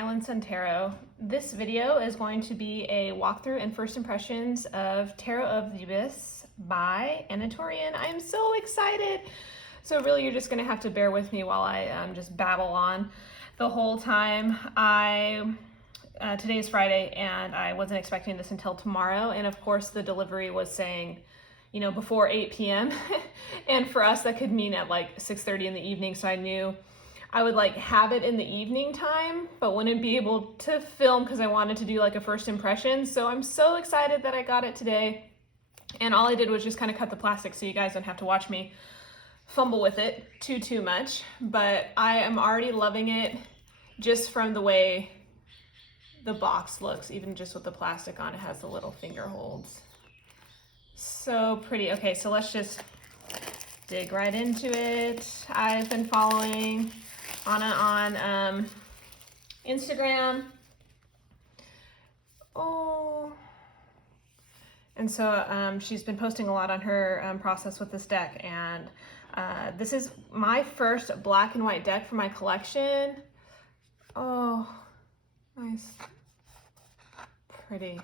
Island Sun Tarot. This video is going to be a walkthrough and first impressions of Tarot of the Abyss by Ana Tourian. I am so excited. So really you're just gonna have to bear with me while I just babble on the whole time. Today is Friday and I wasn't expecting this until tomorrow. And of course the delivery was saying, you know, before 8 p.m. and for us that could mean at like 6:30 in the evening. So I knew I would like have it in the evening time, but wouldn't be able to film because I wanted to do like a first impression. So I'm so excited that I got it today. And all I did was just kind of cut the plastic so you guys don't have to watch me fumble with it too much. But I am already loving it just from the way the box looks, even just with the plastic on. It has the little finger holds. So pretty. Okay, so let's just dig right into it. I've been following Ana on Instagram. And so she's been posting a lot on her process with this deck, and this is my first black and white deck for my collection. Oh, nice. Pretty.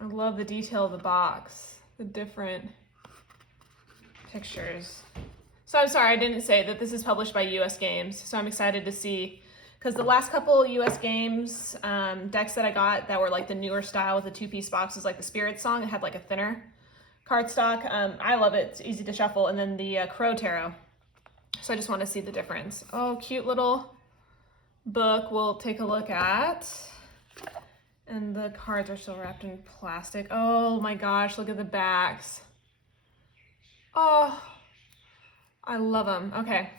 I love the detail of the box, the different pictures. So I'm sorry I didn't say that this is published by US Games, so I'm excited to see, because the last couple US Games decks that I got that were like the newer style with the two-piece box was like the Spirit Song. It had like a thinner cardstock. I love it. It's easy to shuffle. And then the Crow Tarot. So I just want to see the difference. Oh, cute little book we'll take a look at. And the cards are still wrapped in plastic. Oh my gosh, look at the backs. Oh, I love them. Okay.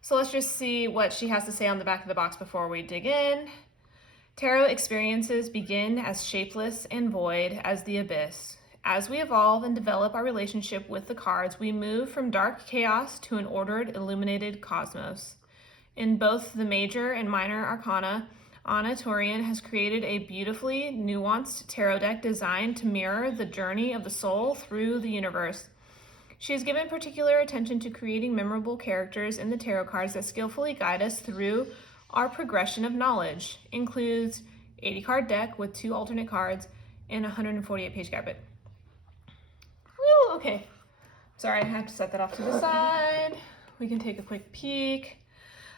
So let's just see what she has to say on the back of the box before we dig in. Tarot experiences begin as shapeless and void as the abyss. As we evolve and develop our relationship with the cards, we move from dark chaos to an ordered, illuminated cosmos. In both the major and minor arcana, Ana Tourian has created a beautifully nuanced tarot deck designed to mirror the journey of the soul through the universe. She has given particular attention to creating memorable characters in the tarot cards that skillfully guide us through our progression of knowledge. Includes 80 card deck with 2 alternate cards and a 148 page guidebook. Woo, okay. Sorry, I have to set that off to the side. We can take a quick peek.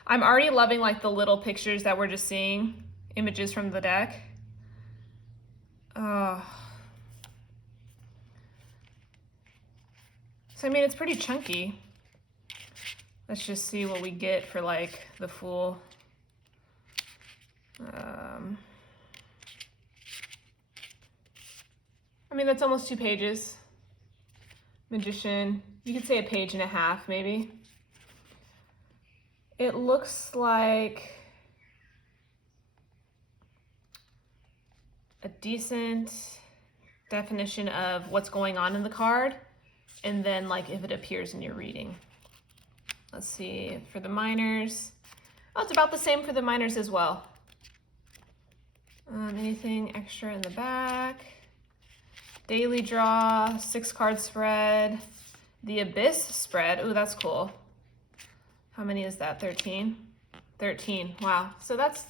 I'm already loving like the little pictures that we're just seeing, images from the deck. So I mean, it's pretty chunky. Let's just see what we get for like the full. I mean, that's almost 2 pages. Magician, you could say a page and a half maybe. It looks like a decent definition of what's going on in the card, and then like if it appears in your reading. Let's see, for the minors. Oh, it's about the same for the minors as well. Anything extra in the back? Daily draw, 6 card spread. The Abyss spread, ooh, that's cool. How many is that, 13? 13, wow. So that's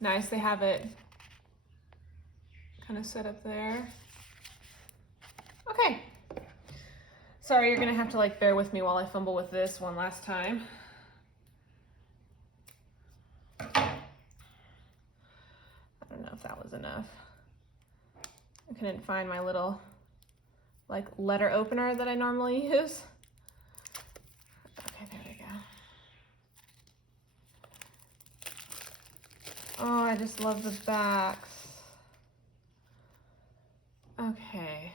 nice, they have it kind of set up there. Okay. Sorry, you're gonna have to like bear with me while I fumble with this one last time. I don't know if that was enough. I couldn't find my little like letter opener that I normally use. Okay, there we go. Oh, I just love the backs. Okay.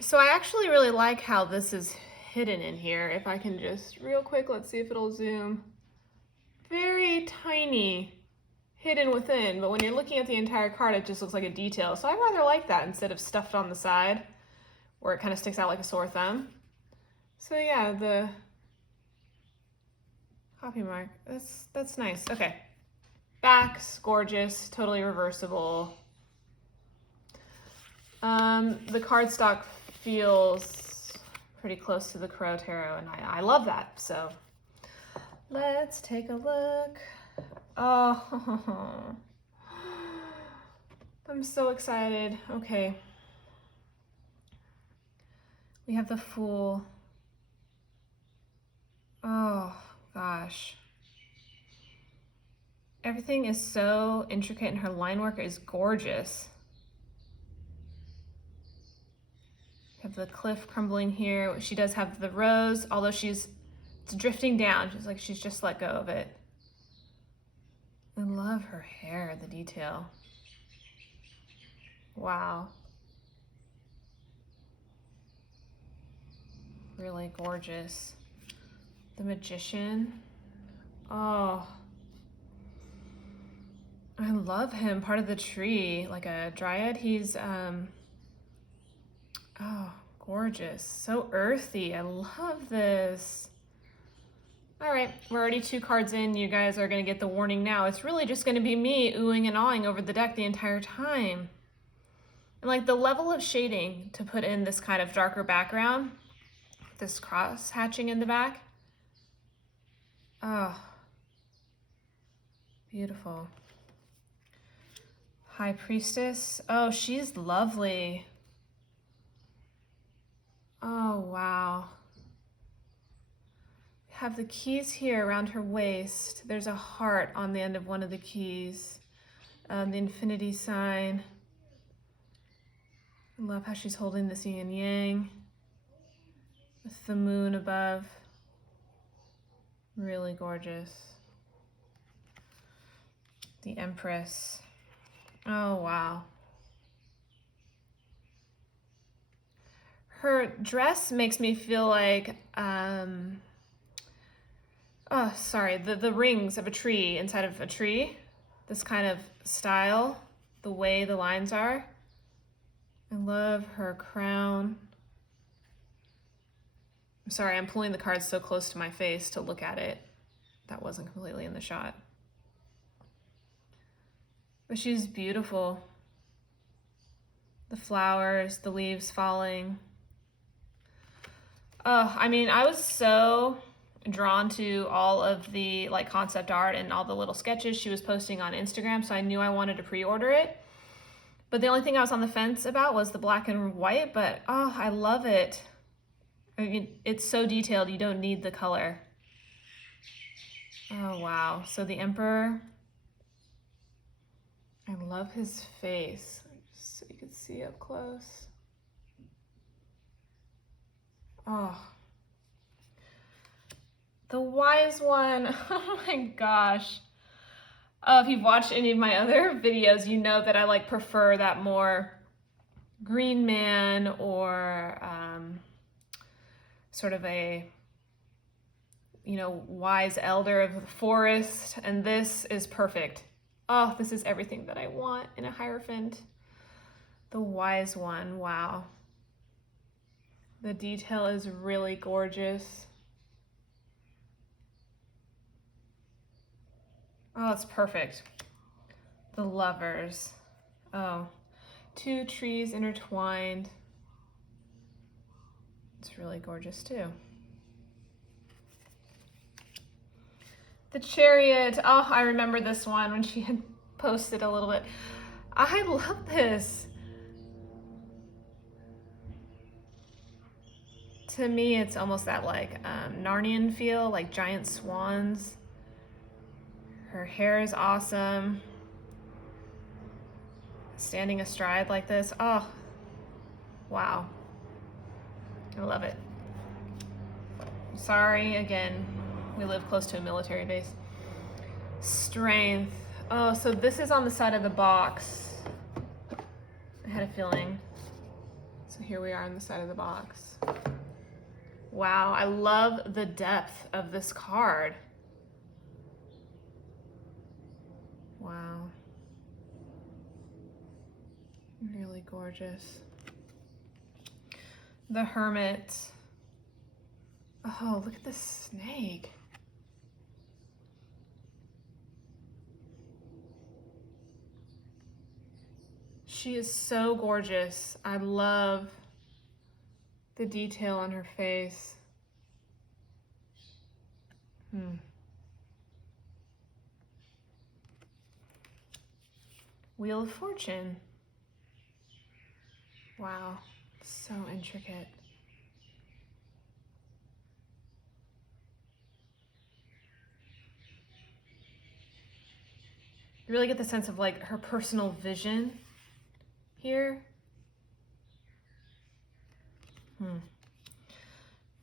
So I actually really like how this is hidden in here. If I can just real quick, let's see if it'll zoom. Very tiny, hidden within, but when you're looking at the entire card, it just looks like a detail. So I rather like that instead of stuffed on the side where it kind of sticks out like a sore thumb. So yeah, the copy mark, that's nice. Okay, backs, gorgeous, totally reversible. The cardstock feels pretty close to the Crow Tarot, and I love that. So Let's take a look. Oh, I'm so excited. Okay. We have the Fool. Oh, gosh. Everything is so intricate and her line work is gorgeous. We have the cliff crumbling here. She does have the rose, although it's drifting down. She's like, she's just let go of it. I love her hair, the detail. Wow. Really gorgeous. The Magician. Oh. I love him, part of the tree, like a dryad. He's, oh, gorgeous. So earthy. I love this. All right, we're already 2 cards in. You guys are going to get the warning now. It's really just going to be me oohing and awing over the deck the entire time. And like the level of shading to put in this kind of darker background, this cross hatching in the back. Oh, beautiful. High Priestess. Oh, she's lovely. Oh, wow. Have the keys here around her waist. There's a heart on the end of one of the keys. The infinity sign. I love how she's holding this yin and yang with the moon above. Really gorgeous. The Empress. Oh, wow. Her dress makes me feel like, oh, sorry, the rings of a tree inside of a tree. This kind of style, the way the lines are. I love her crown. I'm sorry, I'm pulling the cards so close to my face to look at it. That wasn't completely in the shot. But she's beautiful. The flowers, the leaves falling. Oh, I mean, I was so drawn to all of the like concept art and all the little sketches she was posting on Instagram, so I knew I wanted to pre-order it. But the only thing I was on the fence about was the black and white, but oh, I love it. I mean, it's so detailed, you don't need the color. Oh, wow. So the Emperor, I love his face, so you can see up close. Oh. The Wise One, oh my gosh. If you've watched any of my other videos, you know that I like prefer that more green man or sort of a, you know, wise elder of the forest. And this is perfect. Oh, this is everything that I want in a Hierophant. The Wise One, wow. The detail is really gorgeous. Oh, it's perfect. The Lovers. Oh, 2 trees intertwined. It's really gorgeous too. The Chariot. Oh, I remember this one when she had posted a little bit. I love this. To me, it's almost that like Narnian feel, like giant swans. Her hair is awesome. Standing astride like this. Oh, wow. I love it. Sorry, again, we live close to a military base. Strength. Oh, so this is on the side of the box. I had a feeling. So here we are on the side of the box. Wow, I love the depth of this card. Wow. Really gorgeous. The Hermit. Oh, look at this snake. She is so gorgeous. I love the detail on her face. Wheel of Fortune. Wow, so intricate. You really get the sense of like her personal vision here.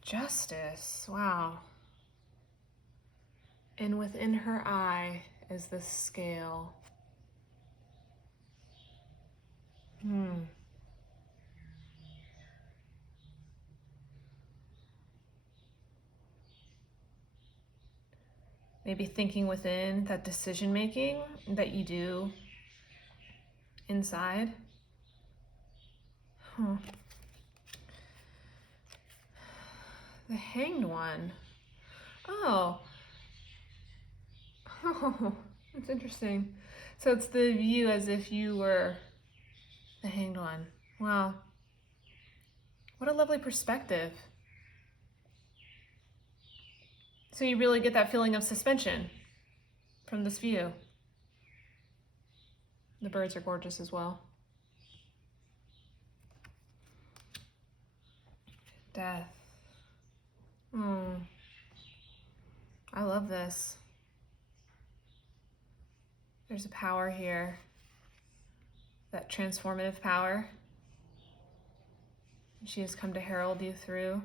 Justice, wow. And within her eye is the scale. Maybe thinking within that decision making that you do inside. The Hanged One. Oh, that's interesting. So it's the view as if you were the Hanged One. Wow. What a lovely perspective. So you really get that feeling of suspension from this view. The birds are gorgeous as well. Death. I love this. There's a power here, that transformative power. She has come to herald you through.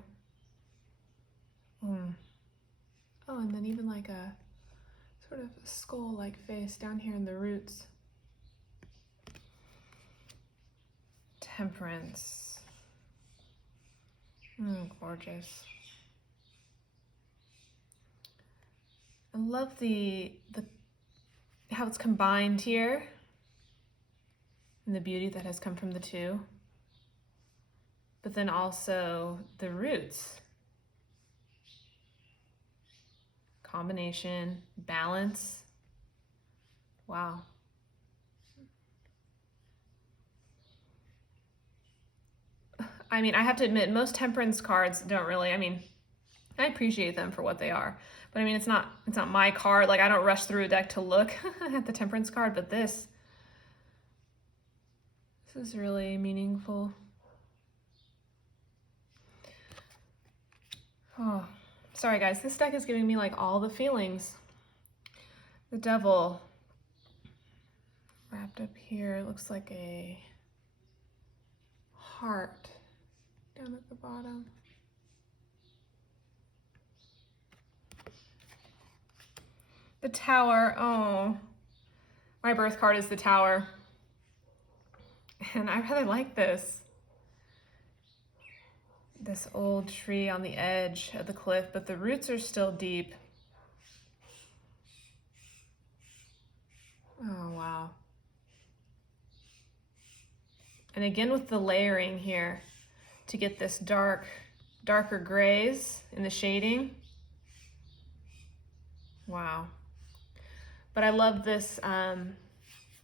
Oh, and then even like a sort of skull-like face down here in the roots. Temperance. Gorgeous. I love the how it's combined here and the beauty that has come from the two. But then also the roots. Combination, balance. Wow. I mean, I have to admit, most temperance cards don't really, I appreciate them for what they are. But I mean, it's not my card. Like, I don't rush through a deck to look at the temperance card, but this is really meaningful. Oh, sorry guys, this deck is giving me like all the feelings. The Devil wrapped up here. It looks like a heart down at the bottom. The Tower. Oh, my birth card is the Tower. And I really like this. This old tree on the edge of the cliff, but the roots are still deep. Oh, wow. And again with the layering here to get this darker grays in the shading. Wow. But I love this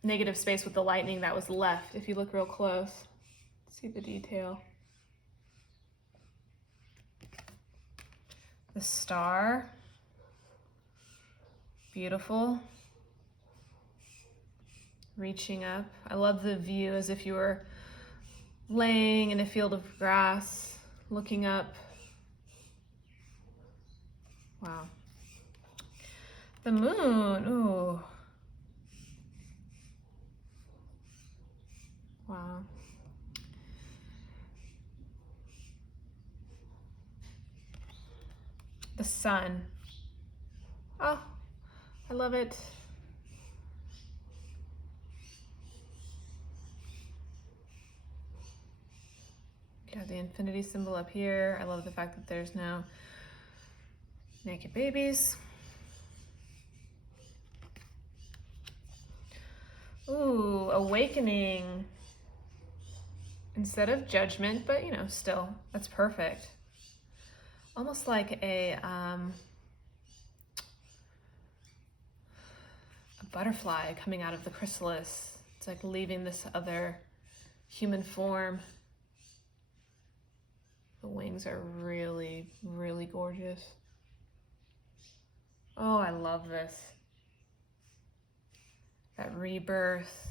negative space with the lightning that was left. If you look real close, see the detail. The star, beautiful. Reaching up. I love the view as if you were laying in a field of grass, looking up. Wow. The moon, ooh. Wow. The sun. Oh, I love it. Got the infinity symbol up here. I love the fact that there's no naked babies. Ooh, awakening. Instead of judgment, but you know, still, that's perfect. Almost like a butterfly coming out of the chrysalis. It's like leaving this other human form. The wings are really, really gorgeous. Oh, I love this. That rebirth,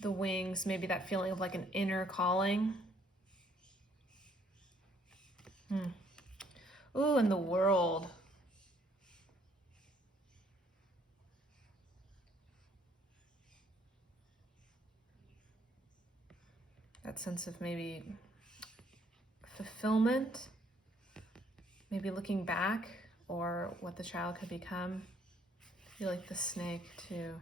the wings, maybe that feeling of like an inner calling. Ooh, and the world. That sense of maybe fulfillment, maybe looking back, or what the child could become. I feel like the snake too.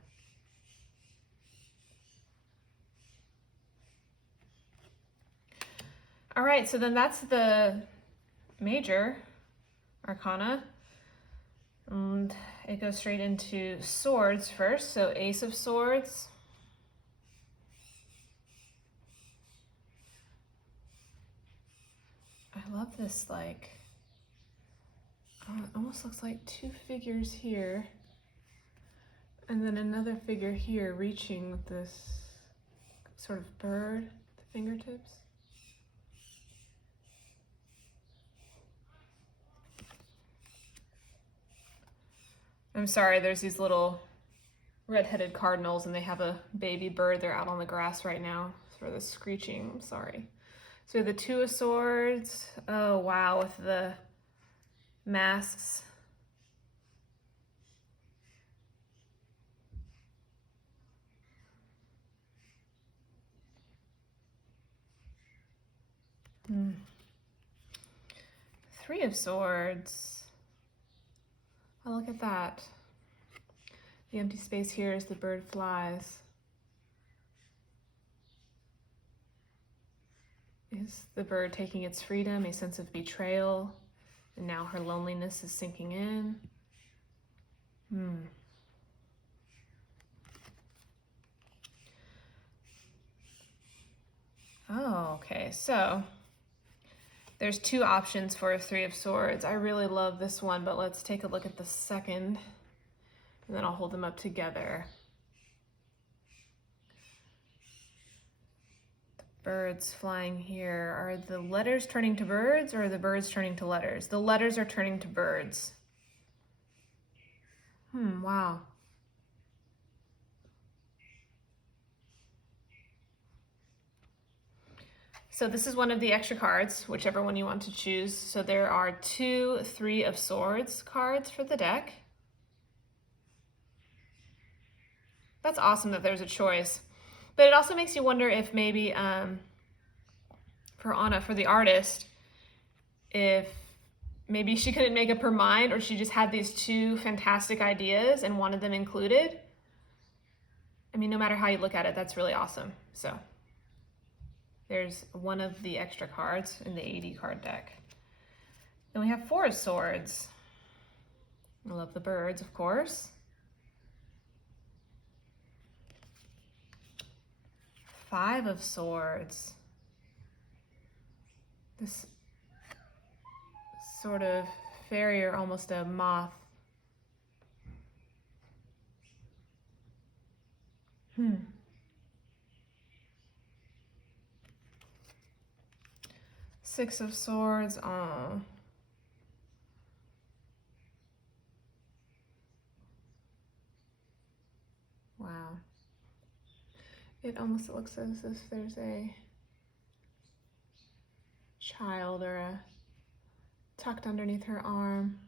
All right, so then that's the major arcana. And it goes straight into swords first. So Ace of Swords. I love this, like, it almost looks like two figures here. And then another figure here reaching with this sort of bird at the fingertips. I'm sorry, there's these little red-headed cardinals and they have a baby bird. They're out on the grass right now for the screeching. I'm sorry. So the Two of Swords. Oh, wow, with the masks. Three of Swords. Oh, look at that. The empty space here as the bird flies. Is the bird taking its freedom, a sense of betrayal, and now her loneliness is sinking in? Oh, okay, so there's two options for a Three of Swords. I really love this one, but let's take a look at the second, and then I'll hold them up together. The birds flying here. Are the letters turning to birds, or are the birds turning to letters? The letters are turning to birds. Wow. So this is one of the extra cards, whichever one you want to choose. So there are two Three of Swords cards for the deck. That's awesome that there's a choice. But it also makes you wonder if maybe, for Ana, for the artist, if maybe she couldn't make up her mind, or she just had these two fantastic ideas and wanted them included. I mean, no matter how you look at it, that's really awesome. So there's one of the extra cards in the 80 card deck. Then we have Four of Swords. I love the birds, of course. Five of Swords. This sort of fairy, or almost a moth. Six of Swords. Oh. Wow. It almost looks as if there's a child or a tucked underneath her arm.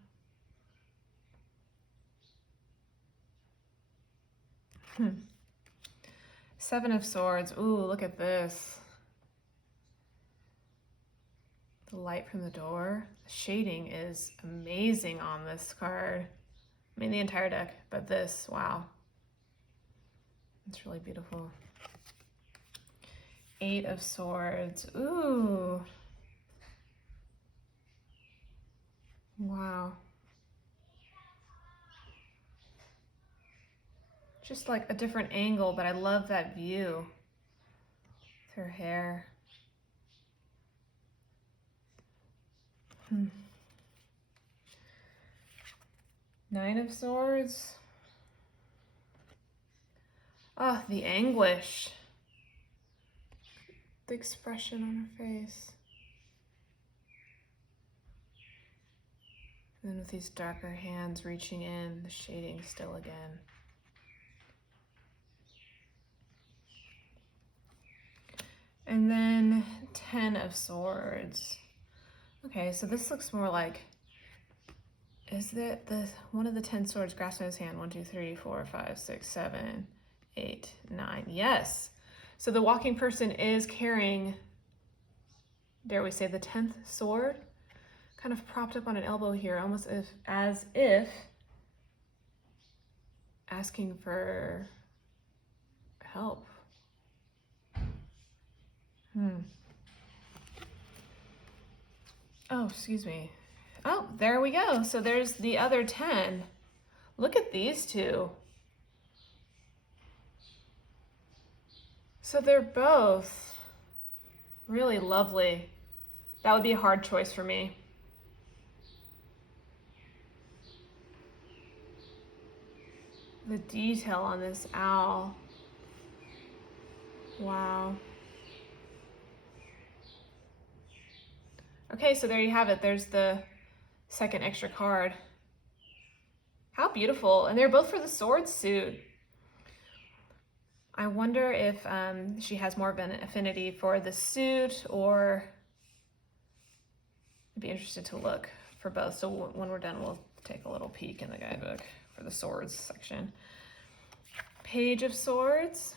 Seven of Swords. Ooh, look at this. The light from the door. The shading is amazing on this card. I mean, the entire deck, but this, wow. It's really beautiful. Eight of Swords. Ooh. Wow. Just like a different angle, but I love that view. With her hair. Nine of Swords. Oh, the anguish. The expression on her face. And then with these darker hands reaching in, the shading still again. of Swords. Okay, so this looks more like, is it the one of the 10 swords grasped in his hand? 1, 2, 3, 4, 5, 6, 7, 8, 9. Yes. So the walking person is carrying, dare we say, the 10th sword, kind of propped up on an elbow here, almost as if asking for help. Oh, excuse me. Oh, there we go. So there's the other 10. Look at these two. So they're both really lovely. That would be a hard choice for me. The detail on this owl. Wow. Okay, so there you have it. There's the second extra card. How beautiful. And they're both for the sword suit. I wonder if she has more of an affinity for the suit, or I'd be interested to look for both. So when we're done, we'll take a little peek in the guidebook for the swords section. Page of Swords.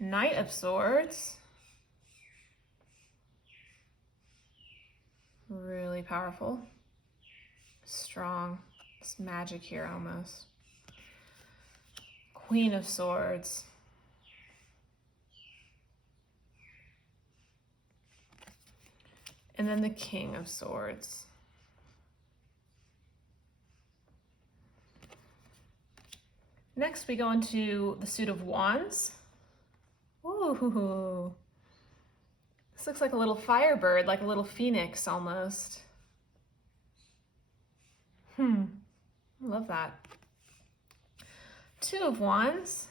Knight of Swords. Really powerful. Strong. It's magic here almost. Queen of Swords. And then the King of Swords. Next we go into the suit of Wands. Ooh. This looks like a little firebird, like a little phoenix almost. I love that. Two of Wands.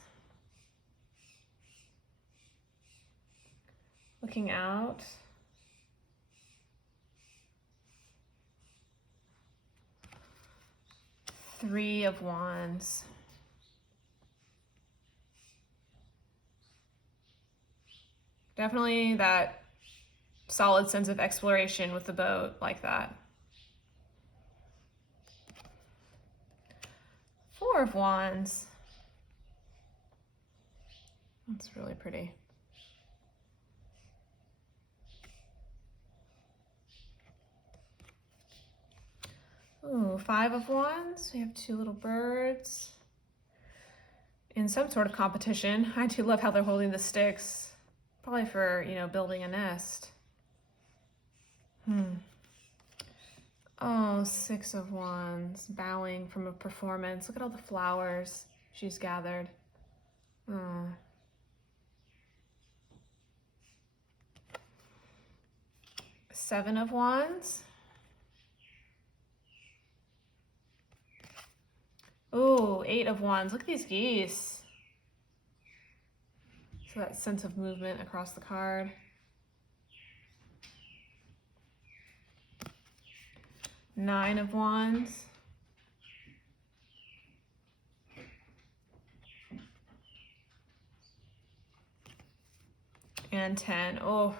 Looking out. Three of Wands. Definitely that solid sense of exploration with the boat like that. Four of Wands. That's really pretty. Ooh, Five of Wands. We have two little birds in some sort of competition. I do love how they're holding the sticks. Probably for, building a nest. Oh, Six of Wands, bowing from a performance. Look at all the flowers she's gathered. Oh. Seven of Wands. Oh, Eight of Wands. Look at these geese. So that sense of movement across the card. Nine of Wands. And 10. Oh.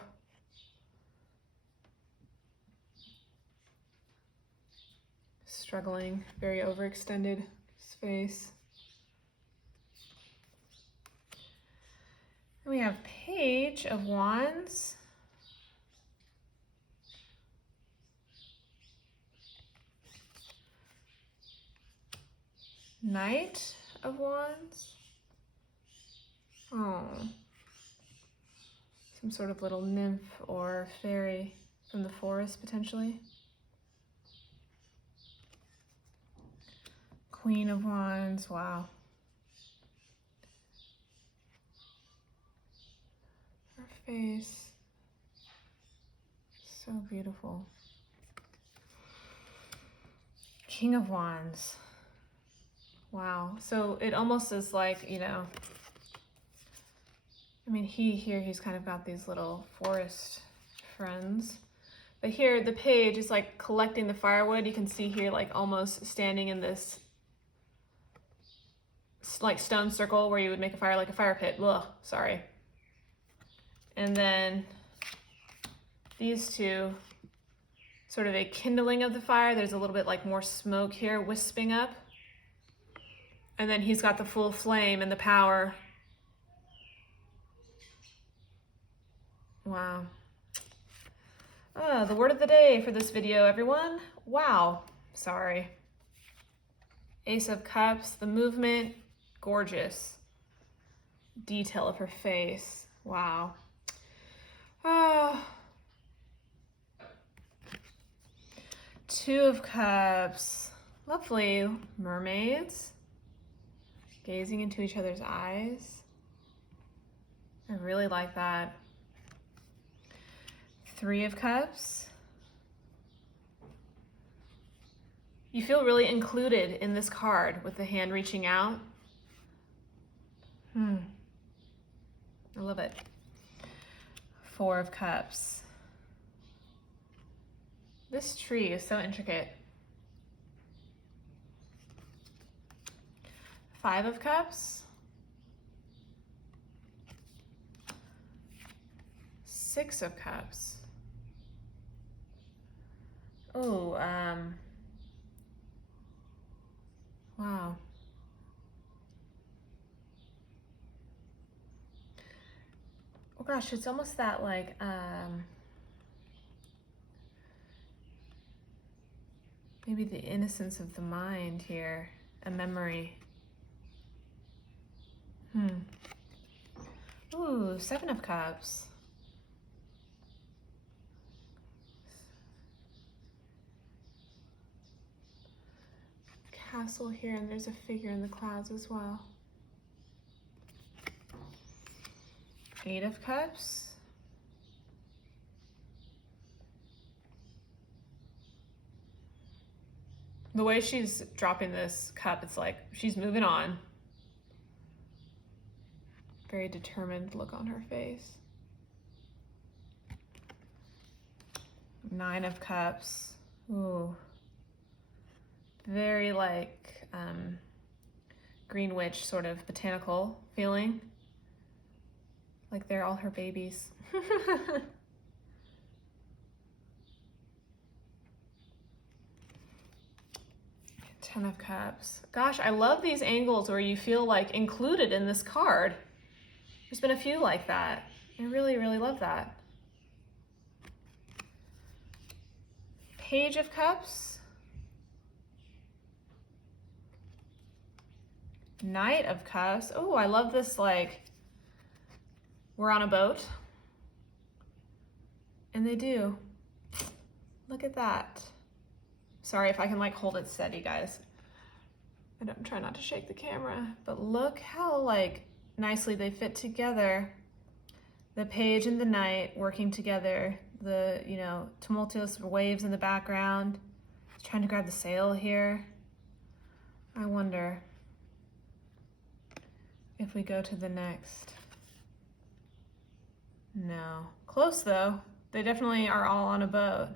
Struggling, very overextended space. We have Page of Wands. Knight of Wands. Oh. Some sort of little nymph or fairy from the forest, potentially. Queen of Wands. Wow. Face. So beautiful. King of Wands. Wow. So it almost is like, he's kind of got these little forest friends. But here, the page is like collecting the firewood. You can see here, like almost standing in this like stone circle where you would make a fire, like a fire pit. Ugh, sorry. And then these two, sort of a kindling of the fire. There's a little bit like more smoke here wisping up. And then he's got the full flame and the power. Wow. The word of the day for this video, everyone. Wow. Sorry. Ace of Cups, the movement, gorgeous. Detail of her face. Wow. Two of Cups. Lovely. Mermaids. Gazing into each other's eyes. I really like that. Three of Cups. You feel really included in this card with the hand reaching out. I love it. Four of Cups. This tree is so intricate. Five of Cups. Six of Cups. Oh, wow. Oh gosh, it's almost that like, maybe the innocence of the mind here, a memory. Ooh, Seven of Cups. Castle here, and there's a figure in the clouds as well. Eight of Cups. The way she's dropping this cup, it's like she's moving on. Very determined look on her face. Nine of Cups. Ooh. Very like Green Witch sort of botanical feeling. Like they're all her babies. Ten of Cups. Gosh, I love these angles where you feel like included in this card. There's been a few like that. I really, really love that. Page of Cups. Knight of Cups. Oh, I love this, like, we're on a boat. And they do. Look at that. Sorry if I can like hold it steady, guys. I'm trying not to shake the camera, but look how like nicely they fit together. The page and the knight working together. The, you know, tumultuous waves in the background. Trying to grab the sail here. I wonder if we go to the next. No. Close though. They definitely are all on a boat.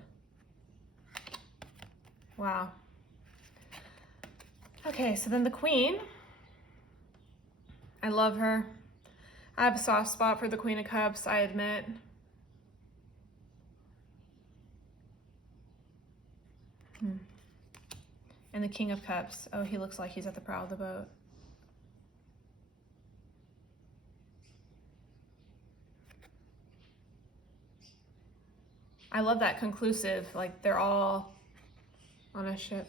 Wow. Okay, so then the Queen. I love her. I have a soft spot for the Queen of Cups, I admit. And the King of Cups. Oh, he looks like he's at the prow of the boat. I love that conclusive, like they're all on a ship.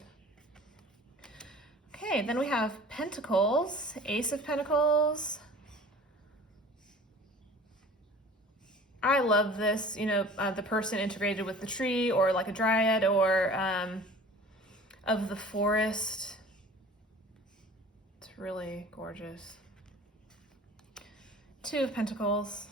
Okay, then we have Pentacles, Ace of Pentacles. I love this, you know, the person integrated with the tree or like a dryad or of the forest. It's really gorgeous. Two of Pentacles.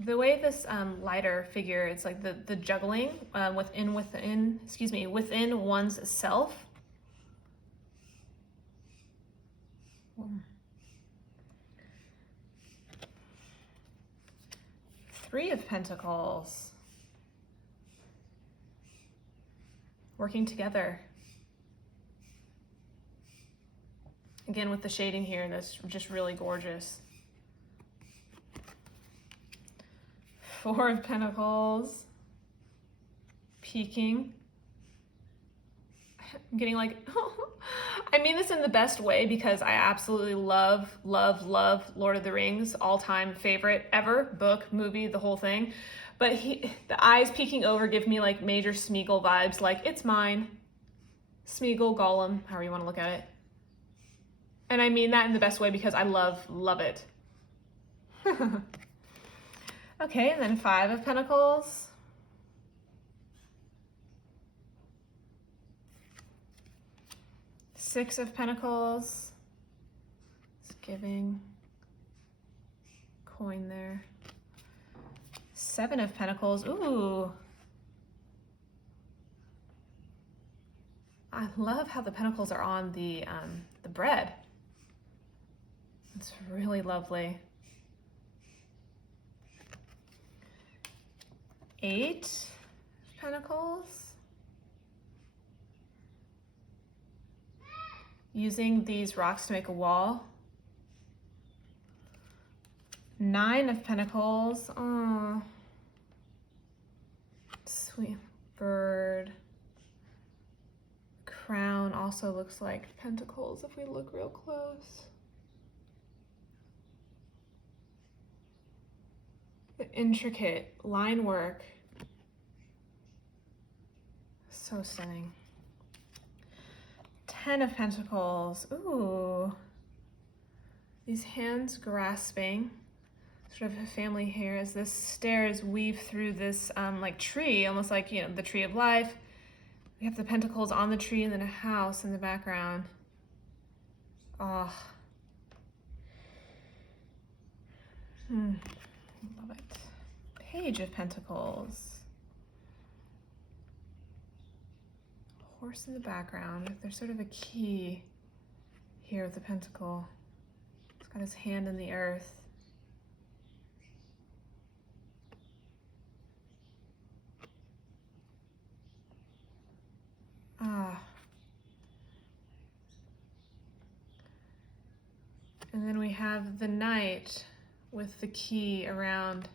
The way this lighter figure, it's like the juggling within one's self. Three of Pentacles. working together. Again, with the shading here, that's just really gorgeous. Four of Pentacles. Peeking. I'm getting like, I mean this in the best way because I absolutely love, love, love Lord of the Rings, all-time favorite ever, book, movie, the whole thing. But the eyes peeking over give me like major Smeagol vibes, like it's mine. Smeagol, Gollum, however you want to look at it. And I mean that in the best way because I love, love it. Okay, and then Five of Pentacles. Six of Pentacles. It's giving coin there. Seven of Pentacles. Ooh. I love how the pentacles are on the bread. It's really lovely. Eight of Pentacles. Using these rocks to make a wall. Nine of Pentacles. Oh, sweet bird. Crown also looks like pentacles if we look real close. The intricate line work. So stunning. 10 of Pentacles. Ooh. These hands grasping. Sort of a family here as this stairs weave through this like tree, almost like, you know, the tree of life. We have the pentacles on the tree and then a house in the background. Oh. Love it. Page of Pentacles. Horse in the background. There's sort of a key here with the pentacle. He's got his hand in the earth. And then we have the knight with the key around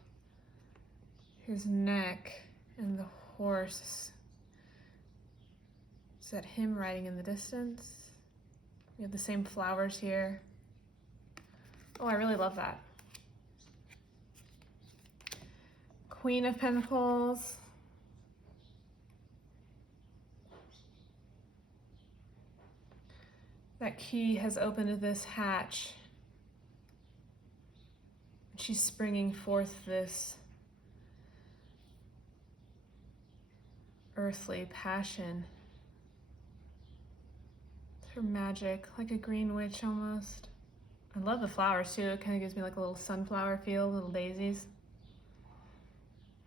his neck and the horse. Is that him riding in the distance? We have the same flowers here. Oh, I really love that. Queen of Pentacles. That key has opened this hatch. She's springing forth this earthly passion. Her magic, like a green witch almost. I love the flowers too. It kind of gives me like a little sunflower feel, little daisies.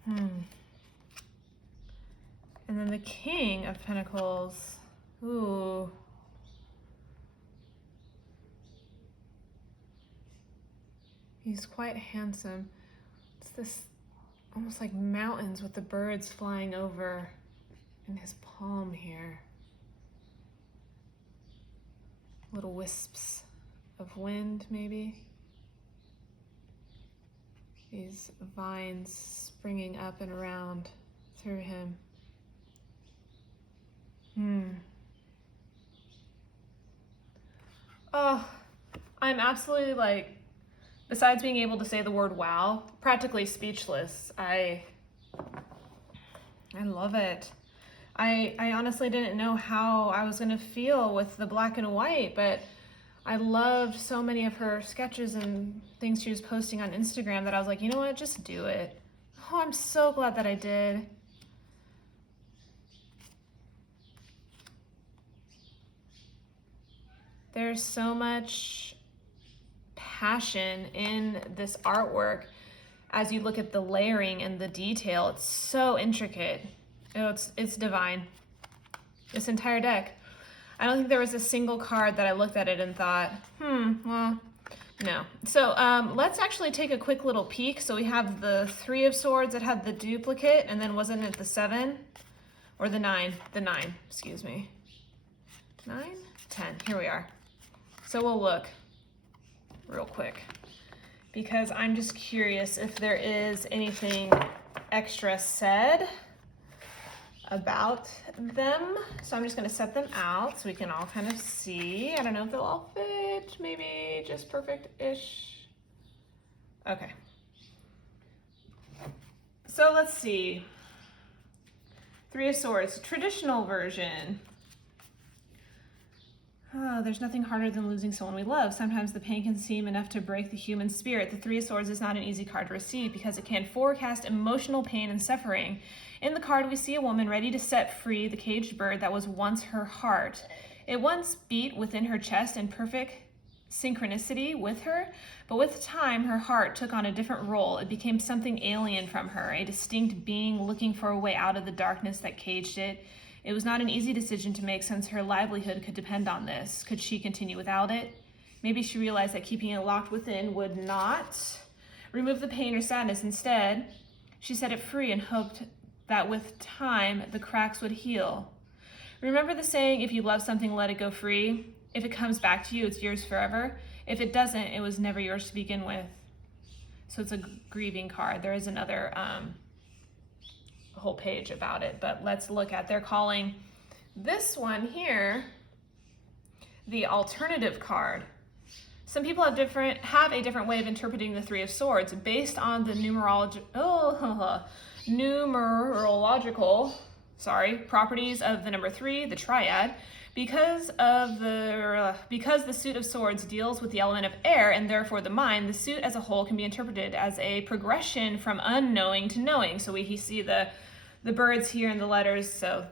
And then the King of Pentacles. Ooh. He's quite handsome. It's this almost like mountains with the birds flying over in his palm here. Little wisps of wind, maybe. These vines springing up and around through him. Oh, I'm absolutely like, besides being able to say the word wow, practically speechless. I love it. I honestly didn't know how I was gonna feel with the black and white, but I loved so many of her sketches and things she was posting on Instagram that I was like, you know what, just do it. Oh, I'm so glad that I did. There's so much passion in this artwork as you look at the layering and the detail. It's so intricate. Oh, it's divine. This entire deck. I don't think there was a single card that I looked at it and thought, well, no. So let's actually take a quick little peek. So we have the Three of Swords that had the duplicate, and then wasn't it the 7? or the 9, excuse me. 9, 10, here we are. So we'll look real quick because I'm just curious if there is anything extra said about them. So I'm just gonna set them out so we can all kind of see. I don't know if they'll all fit, maybe just perfect-ish. Okay. So let's see. 3 of Swords, traditional version. Oh, there's nothing harder than losing someone we love. Sometimes the pain can seem enough to break the human spirit. The 3 of Swords is not an easy card to receive because it can forecast emotional pain and suffering. In the card, we see a woman ready to set free the caged bird that was once her heart. It once beat within her chest in perfect synchronicity with her, but with time, her heart took on a different role. It became something alien from her, a distinct being looking for a way out of the darkness that caged it. It was not an easy decision to make since her livelihood could depend on this. Could she continue without it? Maybe she realized that keeping it locked within would not remove the pain or sadness. Instead, she set it free and hoped that with time, the cracks would heal. Remember the saying, if you love something, let it go free? If it comes back to you, it's yours forever. If it doesn't, it was never yours to begin with. So it's a grieving card. There is another whole page about it, but let's look at, they're calling this one here the alternative card. Some people have a different way of interpreting the 3 of Swords based on the numerological properties of the number 3, the triad. Because the suit of swords deals with the element of air and therefore the mind, the suit as a whole can be interpreted as a progression from unknowing to knowing. So we see the birds here and the letters, so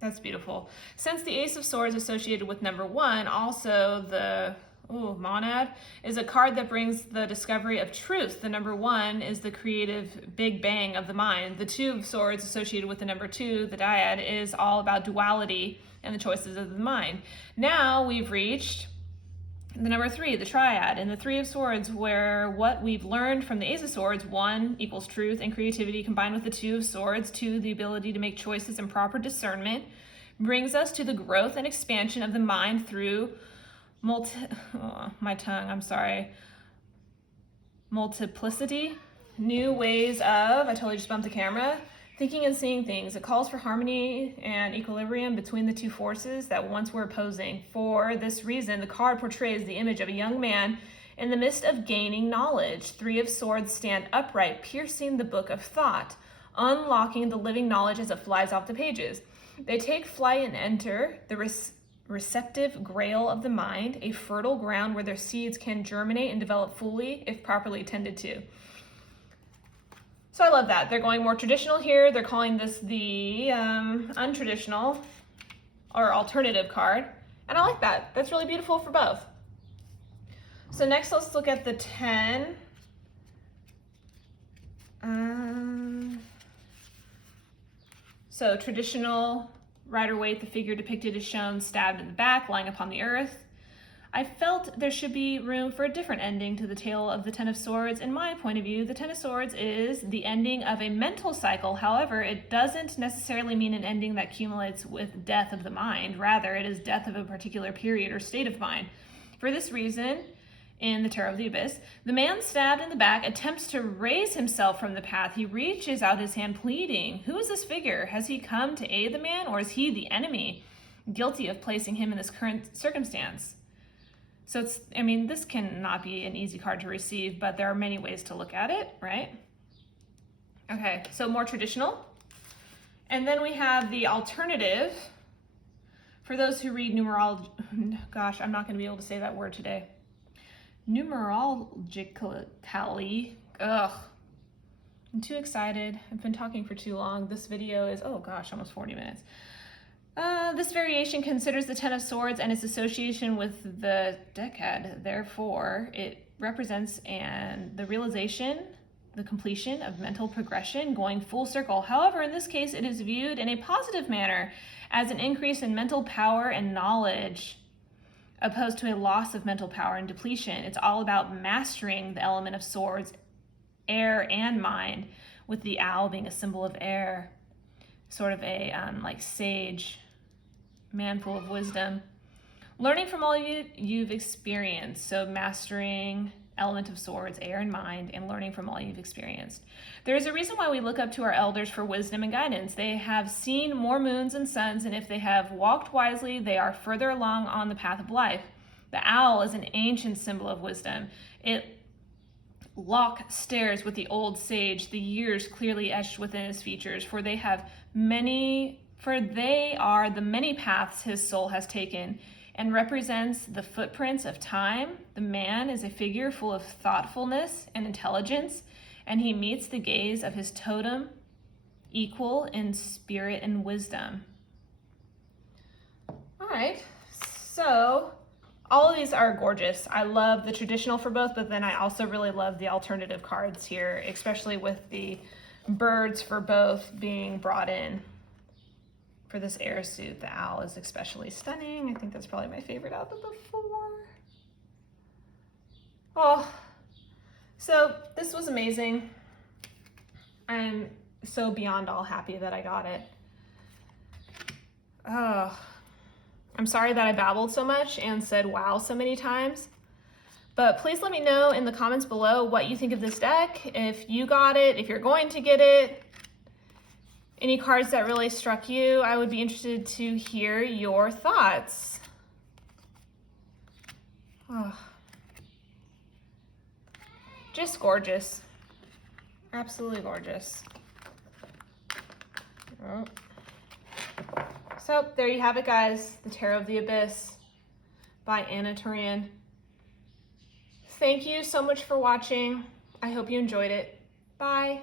that's beautiful. Since the Ace of Swords associated with number 1, also the monad, is a card that brings the discovery of truth. The number 1 is the creative big bang of the mind. The 2 of Swords associated with the number 2, the dyad, is all about duality and the choices of the mind. Now we've reached the number 3, the triad, and the 3 of Swords, where what we've learned from the Ace of Swords, 1 equals truth and creativity, combined with the 2 of Swords, 2, the ability to make choices and proper discernment, brings us to the growth and expansion of the mind through multiplicity, new ways of, I totally just bumped the camera, thinking and seeing things. It calls for harmony and equilibrium between the 2 forces that once were opposing. For this reason, the card portrays the image of a young man in the midst of gaining knowledge. 3 of Swords stand upright, piercing the book of thought, unlocking the living knowledge as it flies off the pages. They take flight and enter the receptive grail of the mind, a fertile ground where their seeds can germinate and develop fully if properly tended to. So I love that. They're going more traditional here. They're calling this the untraditional or alternative card. And I like that. That's really beautiful for both. So next, let's look at the 10. So traditional, Rider-Waite, the figure depicted is shown stabbed in the back, lying upon the earth. I felt there should be room for a different ending to the tale of the 10 of Swords. In my point of view, the 10 of Swords is the ending of a mental cycle. However, it doesn't necessarily mean an ending that accumulates with death of the mind. Rather, it is death of a particular period or state of mind. For this reason, in the Tarot of the Abyss, the man stabbed in the back attempts to raise himself from the path. He reaches out his hand pleading. Who is this figure? Has he come to aid the man, or is he the enemy, guilty of placing him in this current circumstance? So it's, I mean, this cannot be an easy card to receive, but there are many ways to look at it, right? Okay, so more traditional. And then we have the alternative. For those who read numerology, gosh, I'm not going to be able to say that word today. Numerologically, ugh. I'm too excited. I've been talking for too long. This video is, oh gosh, almost 40 minutes. This variation considers the 10 of Swords and its association with the decad. Therefore, it represents the realization, the completion of mental progression, going full circle. However, in this case, it is viewed in a positive manner as an increase in mental power and knowledge, opposed to a loss of mental power and depletion. It's all about mastering the element of Swords, air and mind, with the owl being a symbol of air. sort of a like sage, man full of wisdom. Learning from all you've experienced, so mastering element of swords, air and mind, and learning from all you've experienced. There is a reason why we look up to our elders for wisdom and guidance. They have seen more moons and suns, and if they have walked wisely, they are further along on the path of life. The owl is an ancient symbol of wisdom. It lock stares with the old sage, the years clearly etched within his features, for they are the many paths his soul has taken, and represents the footprints of time. The man is a figure full of thoughtfulness and intelligence, and he meets the gaze of his totem, equal in spirit and wisdom. All right, so all of these are gorgeous. I love the traditional for both, but then I also really love the alternative cards here, especially with the birds for both being brought in. For this air suit, the owl is especially stunning. I think that's probably my favorite out of the four. Oh, so this was amazing. I'm so beyond all happy that I got it. Oh, I'm sorry that I babbled so much and said wow so many times, but please let me know in the comments below what you think of this deck. If you got it, if you're going to get it, any cards that really struck you, I would be interested to hear your thoughts. Oh. Just gorgeous. Absolutely gorgeous. Oh. So there you have it, guys. The Tarot of the Abyss by Ana Tourian. Thank you so much for watching. I hope you enjoyed it. Bye.